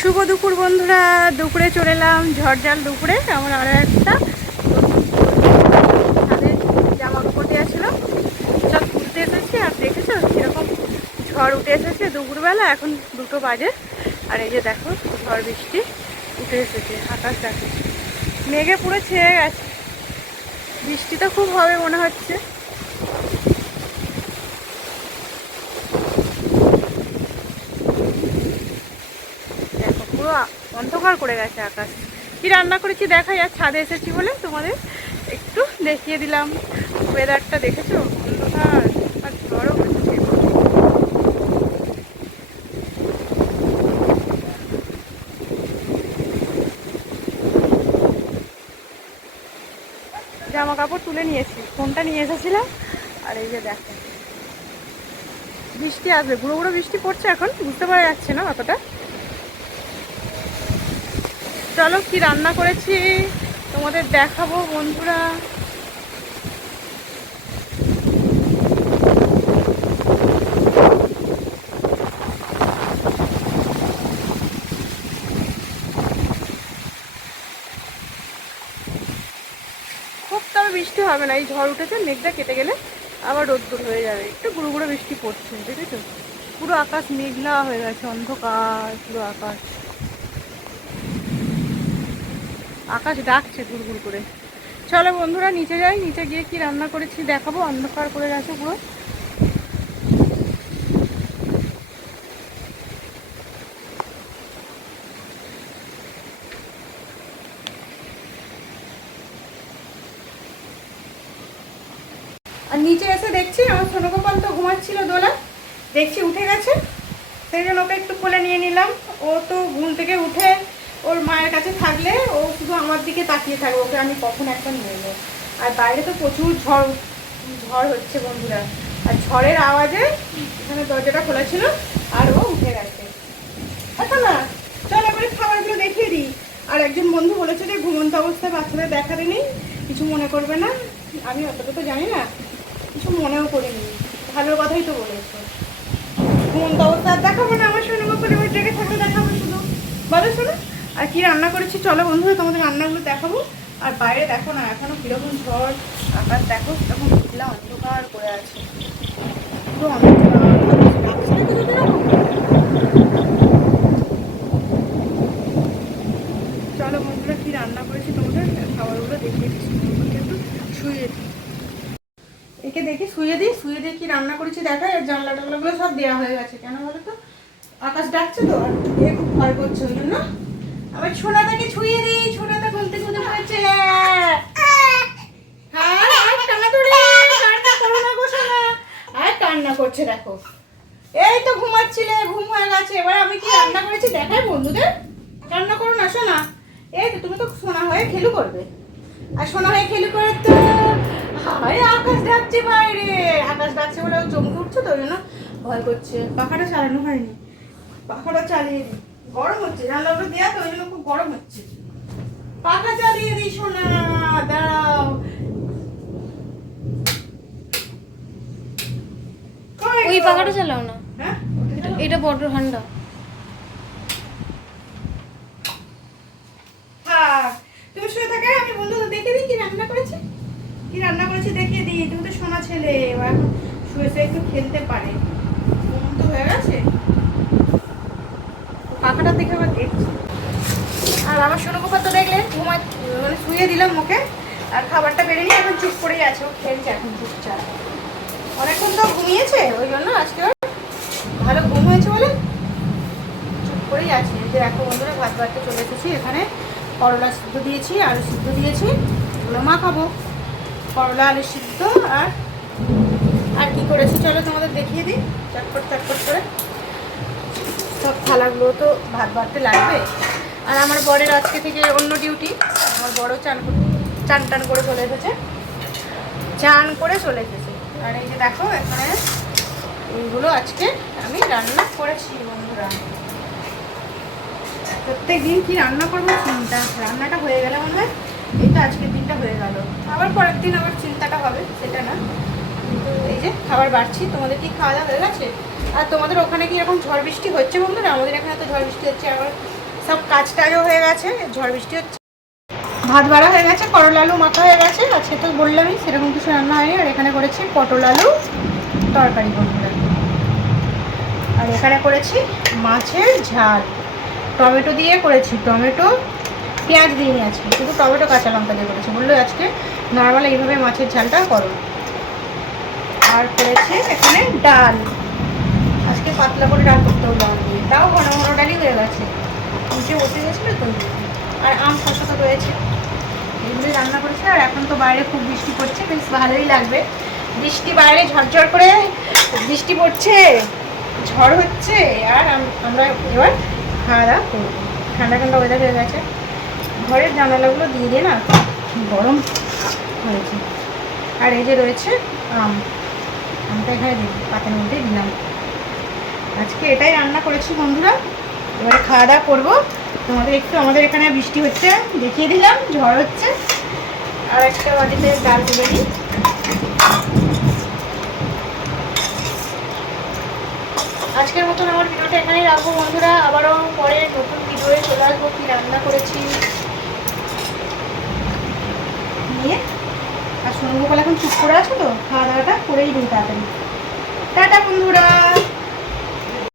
শুভ দুপুর বন্ধুরা, দুপুরে চলে এলাম ঝড়ঝাল দুপুরে। আমার আরও একটা ছাদে জামা কাপড় দেওয়া ছিল, সব তুলতে এসেছি। আর দেখেছো কীরকম ঝড় উঠে এসেছে দুপুরবেলা, এখন 2টো বাজে। আর এই যে দেখো ঝড় বৃষ্টি উঠে এসেছে, আকাশ দেখো মেঘে পুরো ছেয়ে গেছে। বৃষ্টি তো খুব হবে মনে হচ্ছে। দেখো পুরো অন্ধকার করে গেছে আকাশ। কি রান্না করেছি দেখাই, আর ছাদে এসেছি বলে তোমাদের একটু দেখিয়ে দিলাম। ওয়েদারটা দেখেছো, অন্ধকার আর ঝড়ও হচ্ছে। জামা কাপড় তুলে নিয়েছি, ফোনটা নিয়ে এসেছিলাম। আর এই যে দেখো বৃষ্টি আসবে, গুঁড়ো গুঁড়ো বৃষ্টি পড়ছে, এখন বুঝতে পারা যাচ্ছে না অতটা। চলো কি রান্না করেছি তোমাদের দেখাবো বন্ধুরা। খুব তবে বৃষ্টি হবে না, এই ঝড় উঠেছে, মেঘটা কেটে গেলে আবার রোদ্দুর হয়ে যাবে। একটু গুঁড়ো গুঁড়ো বৃষ্টি পড়ছে, দেখেছো পুরো আকাশ মেঘলা হয়ে গেছে, অন্ধকার পুরো আকাশ। আকাশ ডাকছে গুড় করে। চলো বন্ধুরা নিচে যাই, নিচে গিয়ে কি রান্না করেছি দেখাবো। অন্ধকার করে গেছে পুরো। আর নিচে এসে দেখছি আমার ছোটগোপাল তো ঘুমাচ্ছিল দোলা, দেখছি উঠে গেছে, সেই জন্য ওকে একটু কোলে নিয়ে নিলাম। ও তো ঘুম থেকে উঠে ওর মায়ের কাছে থাকলে ও শুধু আমার দিকে তাকিয়ে থাকবে, ওকে আমি কখন একটা নিয়ে নেবো। আর বাইরে তো প্রচুর ঝড় ঝড় হচ্ছে বন্ধুরা। আর ঝড়ের আওয়াজে এখানে দরজাটা খোলা ছিল আর ও উঠে গেছে। আচ্ছা না, চল এবারে খাবারগুলো দেখিয়ে দিই। আর একজন বন্ধু বলেছে যে ঘুমন্ত অবস্থায় বাচ্চাদের দেখাতে নেই, কিছু মনে করবে না। আমি অতটা তো জানি না, কিছু মনেও করিনি, ভালো কথাই তো বলেছো। ঘুমন্ত অবস্থা আর দেখাবো না, আমার শোনো করে ওই ডেকে থাকলে দেখাবো শুধু, বলো শোনো। আর কি রান্না করেছি চলো বন্ধুরা তোমাদের রান্নাগুলো দেখাবো। আর বাইরে দেখো না এখনো কিরকম ঝড়, আকাশ দেখো তখন মেঘলা অন্ধকার করে আছে, পুরো অন্ধকার। চলো বন্ধুরা কি রান্না করেছি তোমাদের খাবারগুলো দেখিয়ে দিচ্ছি, একটু শুয়ে দিই। একে দেখি শুয়ে দিই, শুয়ে দিয়ে কি রান্না করেছি দেখাই। আর জানলা টানলাগুলো সব দেওয়া হয়ে গেছে, কেন বলো তো আকাশ ডাকছে তো, আর এ খুব ভয় করছে, ওই জন্য আবার ছোনাটাকে ছুঁয়ে দিই। ছোনাটা বলতে শুনে পড়েছে, কান্না করছে দেখো। এই তো ঘুমাচ্ছিলে, ঘুম হয়ে গেছে। এবার আমি কি রান্না করেছি দেখাই বন্ধুদের। রান্না করো না সোনা, এই তো তুমি তো সোনা হয়ে খেলু করবে। আর সোনা হয়ে খেলু করে তো হায় আকাশ ডাকছে বাইরে, আকাশ ডাকছে বলে ও চমকে উঠছে, তো ওই জন্য ভয় করছে। পাখাটা চালানো হয়নি, পাখাটা চালিয়ে দিই, গরম হচ্ছে, জানলাগুলো দেওয়া তো ওই জন্য খুব গরম হচ্ছে। পাখা চালিয়ে দিই সোনা, দাঁড়াও। ওই পাখাটা চালাও না, হ্যাঁ এটা বড় ঠান্ডা। তুমি শুয়ে থাকে, আমি বন্ধুদের দেখে দিই কি রান্না করেছি। কি রান্না করেছি দেখিয়ে দিই। তুমি তো সোনা ছেলে, ও এখন শুয়েছে একটু খেলতে পারে, ঘুম তো হয়ে গেছে। পাখাটা দেখে আবার দেখছি। আর আমার সোনা গোপাল তো দেখলে ঘুমা, মানে শুয়ে দিলাম ওকে। আর খাবারটা বেড়ে নিয়ে এখন চুপ করেই আছে, ও খেলছে এখন চুপচাপ। অনেকক্ষণ তো ঘুমিয়েছে, ওই জন্য আজকে ওর ভালো ঘুম হয়েছে বলে চুপ করেই আছে। যে এখন বন্ধুরা ভাত বাড়তে চলে এসেছি। এখানে করলা সিদ্ধ দিয়েছি, আলু সিদ্ধ দিয়েছি, এগুলো মাখাবো। করলা আলু সিদ্ধ। আর আর কি করেছি চলো তোমাদের দেখিয়ে দিই চটপট চটপট করে। সব থালাগুলো তো ভাত বাড়তে লাগবে। আর আমার বরের আজকে থেকে অন্য ডিউটি। আমার বড় চান টান করে চলে এসেছে, চান করে চলে এসেছে। আর এই যে দেখো এখানে এইগুলো আজকে আমি রান্না করেছি বন্ধুরা। প্রত্যেক দিন কি রান্না করবো চিন্তা, রান্নাটা হয়ে গেলে মনে হয় এই তো আজকের দিনটা হয়ে গেল, আবার পরের দিন আবার চিন্তাটা হবে, সেটা না। কিন্তু এই যে খাবার বাড়ছি। তোমাদের কি খাওয়া দাওয়া হয়ে গেছে? আর তোমাদের ওখানে কি এরকম ঝড় বৃষ্টি হচ্ছে বন্ধুরা? আমাদের এখানে তো ঝড় বৃষ্টি হচ্ছে, আবার সব কাজ টাজও হয়ে গেছে, ঝড় বৃষ্টি হচ্ছে। ভাত বাড়া হয়ে গেছে, করলা আলু মাখা হয়ে গেছে। আজকে তো বললামই সেরকম কিছু রান্না হয়নি। আর এখানে করেছি পটল আলু তরকারি বন্ধুরা। আর এখানে করেছি মাছের ঝাল, টমেটো দিয়ে করেছি, টমেটো পেঁয়াজ দিইনি আজকে, শুধু টমেটো কাঁচা লঙ্কা দিয়ে করেছি। বললো আজকে নর্মাল এইভাবে মাছের ঝালটা করো। আর করেছি এখানে ডাল, আজকে পাতলা করে ডাল করতে হলো আমাকে, তাও ঘন ঘন ডালই হয়ে গেছে, নিচে বসে গেছিলো তো। আর আম শসা তো রয়েছে, এগুলোই রান্না করেছে। আর এখন তো বাইরে খুব বৃষ্টি পড়ছে, বেশ ভালোই লাগবে। বৃষ্টি বাইরে ঝরঝর করে বৃষ্টি পড়ছে, ঝড় হচ্ছে। আর আমরা এবার খাওয়া দাওয়া করবো। ঠান্ডা ঠান্ডা ওয়েদার হয়ে গেছে, ঘরের জানালাগুলো দিয়ে দিয়ে না গরম হয়েছে। আর এই যে রয়েছে আমটা এখানে দিই, পাতার মধ্যে দিলাম। আজকে এটাই রান্না করেছি বন্ধুরা। এবারে খাওয়া দাওয়া করবো। তোমাদের একটু আমাদের এখানে বৃষ্টি হচ্ছে দেখিয়ে দিলাম, ঝড় হচ্ছে। আর একটা বাড়িতে ডাল তুলে দিই। আজকের মতন আমার ভিডিওটা এখানেই রাখবো বন্ধুরা। আবারও পরে নতুন ভিডিওয়ে চলে আসবো, কী রান্না করেছি নিয়ে। আর সোনু গোপাল এখন চুপ করে আছো তো, খাওয়া দাওয়াটা করেই দিই তাড়াতাড়ি। টাটা বন্ধুরা।